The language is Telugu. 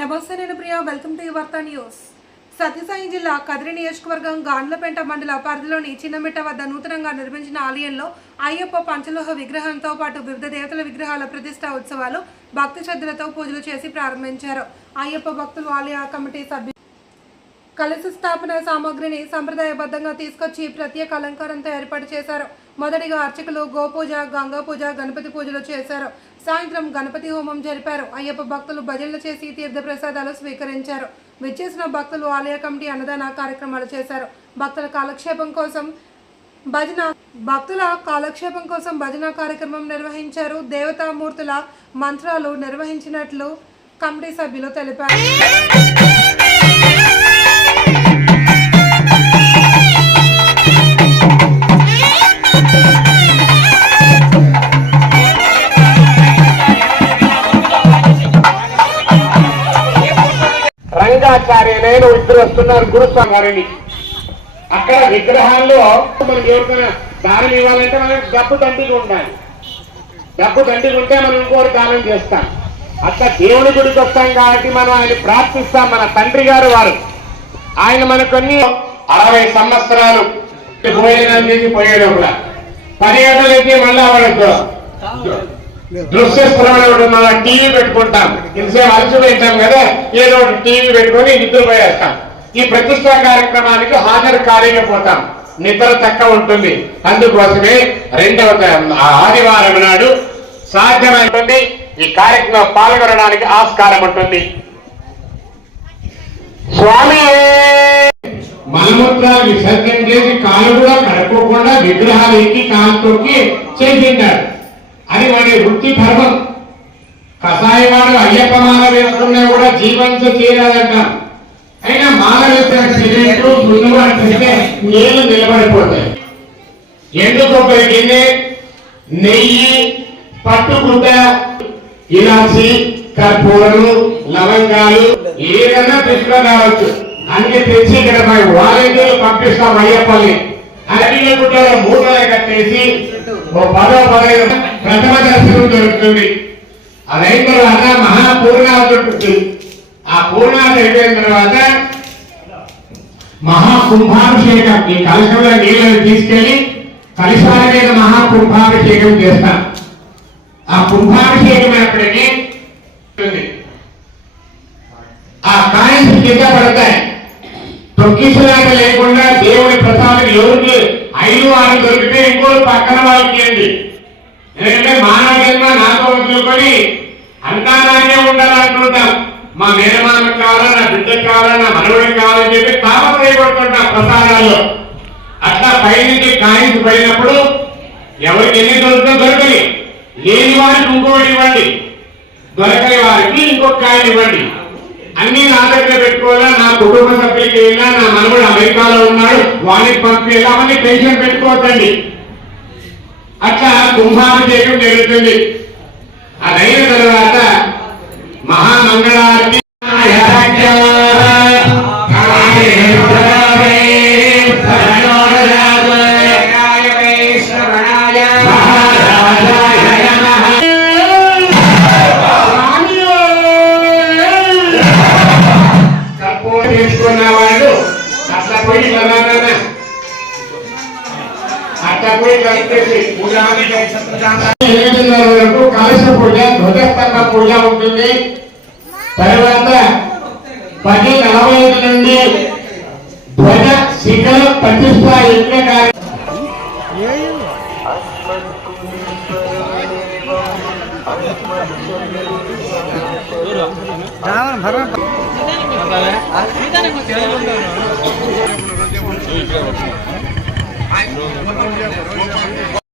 నమస్తే నేను Priya welcome to Yuvartha news Sathya Sai జిల్లా కదిరి నియోజకవర్గం గాండ్లపేట మండల పరిధిలోని చిన్నమిట్ట వద్ద నూతనంగా నిర్మించిన ఆలయంలో అయ్యప్ప పంచలోహ విగ్రహంతో పాటు వివిధ దేవతల విగ్రహాల ప్రతిష్ట ఉత్సవాలు భక్తి శ్రద్ధలతో పూజలు చేసి ప్రారంభించారు. అయ్యప్ప భక్తులు ఆలయ కమిటీ సభ్యులు కలశ స్థాపన సామాగ్రిని సంప్రదాయబద్ధంగా తీసుకొచ్చి ప్రత్యేక అలంకారంతో ఏర్పాటు చేశారు. మొదటిగా అర్చకులు గోపూజ గంగా పూజ గణపతి పూజలు చేశారు. సాయంత్రం గణపతి హోమం జరిపారు. అయ్యప్ప భక్తులు భజనలు చేసి తీర్థ ప్రసాదాలు స్వీకరించారు. విచ్చేసిన భక్తులు ఆలయ కమిటీ అన్నదాన కార్యక్రమాలు చేశారు. భక్తుల కాలక్షేపం కోసం భజన భక్తుల కాలక్షేపం కోసం భజన కార్యక్రమం నిర్వహించారు. దేవతామూర్తుల మంత్రాలు నిర్వహించినట్లు కమిటీ సభ్యులు తెలిపారు. నేను ఇద్దరు వస్తున్నారు గురుస్వామి గారిని అక్కడ విగ్రహాల్లో మనకి ఎవరికైనా దానం ఇవ్వాలంటే మనకి డబ్బు దండిగా ఉండాలి. డబ్బు దండిగా ఉంటే మనం ఇంకోటి దానం చేస్తాం. అట్లా దేవుని గుడికి వస్తాం కాబట్టి మనం ఆయన ప్రార్థిస్తాం మన తండ్రి గారు వారు. ఆయన మనకొన్ని అరవై సంవత్సరాలు భోజనం చేసి పోయేటప్పుడు. కూడా పది గంటలకి మళ్ళీ వాళ్ళకు దృశ్య శ్రవణ మన టీవీ పెట్టుకుంటాం. ఇంతసేపు అలసి పెట్టాం కదా ఏదో ఒకటి టీవీ పెట్టుకొని నిద్ర పోయేస్తాం. ఈ ప్రతిష్టా కార్యక్రమానికి హాజరు కాలేకపోతాం. నిద్ర తక్కువ ఉంటుంది. అందుకోసమే రెండవ ఆదివారం నాడు సాధ్యమైనటువంటి ఈ కార్యక్రమం పాల్గొనడానికి ఆస్కారం ఉంటుంది. స్వామి! మలమూత్రాలు విసర్జన చేసి కాలు కూడా కడుక్కోకుండా విగ్రహాలు ఎక్కి కాలు తొక్కి చేసింటాడు. అనే వృత్తి ధర్మం. కషాయవాడు అయ్యప్ప మాల వేసుకున్నా కూడా జీవంతో చేయరాదంటాం అయినా మాల వేసిన సిగరెట్లు ముందుగా పెడితే నీళ్ళు నిలబడిపోతాయి. ఎండు కొబ్బరి గిన్నె నెయ్యి పట్టుకుంట ఇలాచి కర్పూరము లవంగాలు ఏదన్నా తీసుకుని రావచ్చు. అన్ని తెచ్చి ఇక్కడ మా వాలంటీర్లు పంపిస్తాం అయ్యప్పని అరవై గుట్టలో మూడు కట్టేసి ఓ పదో పదహైదు ప్రథమ దర్శనం దొరుకుతుంది. అదైన తర్వాత మహాపూర్ణావతి ఉంటుంది. ఆ పూర్ణాలు అయిపోయిన తర్వాత మహాకుంభాభిషేకం ఈ కలశంలో నీళ్ళని తీసుకెళ్ళి కలశాల మీద మహాకుంభాభిషేకం చేస్తాం. ఆ కుంభాభిషేకం అయినప్పటికీ తొక్కిసలాట లేకుండా దేవుని ప్రసాదం ఎవరికి? ఐదు వారం దొరికితే ఇంకో పక్కన వాళ్ళకి ఏంటి ఎందుకంటే మానవ జన్మ నాతో వదులుకొని అంతా నాకే ఉండాలనుకుంటాం మా మేనమానకు కావాలా నా బిడ్డకు కావాలా నా మనవుడికి కావాలని చెప్పి తాపత్రయపడుతుంటాం ప్రసాదాల్లో అట్లా పైనుంచి కాయిన్స్ పడినప్పుడు ఎవరికి ఎన్ని దొరుకుతుందో దొరకని లేని వారికి ఇంకోటి ఇవ్వండి. దొరకని వారికి ఇంకొక కాయని ఇవ్వండి. అన్ని నా దగ్గర పెట్టుకోవాలా నా కుటుంబ సభ్యులకి వెళ్ళా అమెరికాలో ఉన్నాడు వానికి పంపించాలి అవన్నీ పెన్షన్ పెట్టుకోవద్దండి. అట్లా కుంభాభిషేకం జరుగుతుంది. అదైన తర్వాత మహామంగళారతి వరకు కలశ పూజ ధ్వజస్తంభ పూజ ఉంటుంది తర్వాత పది నలభై ఐదు నుండి ధ్వజ శిఖర ప్రతిష్ట యజ్ఞ 哎我说我说我说我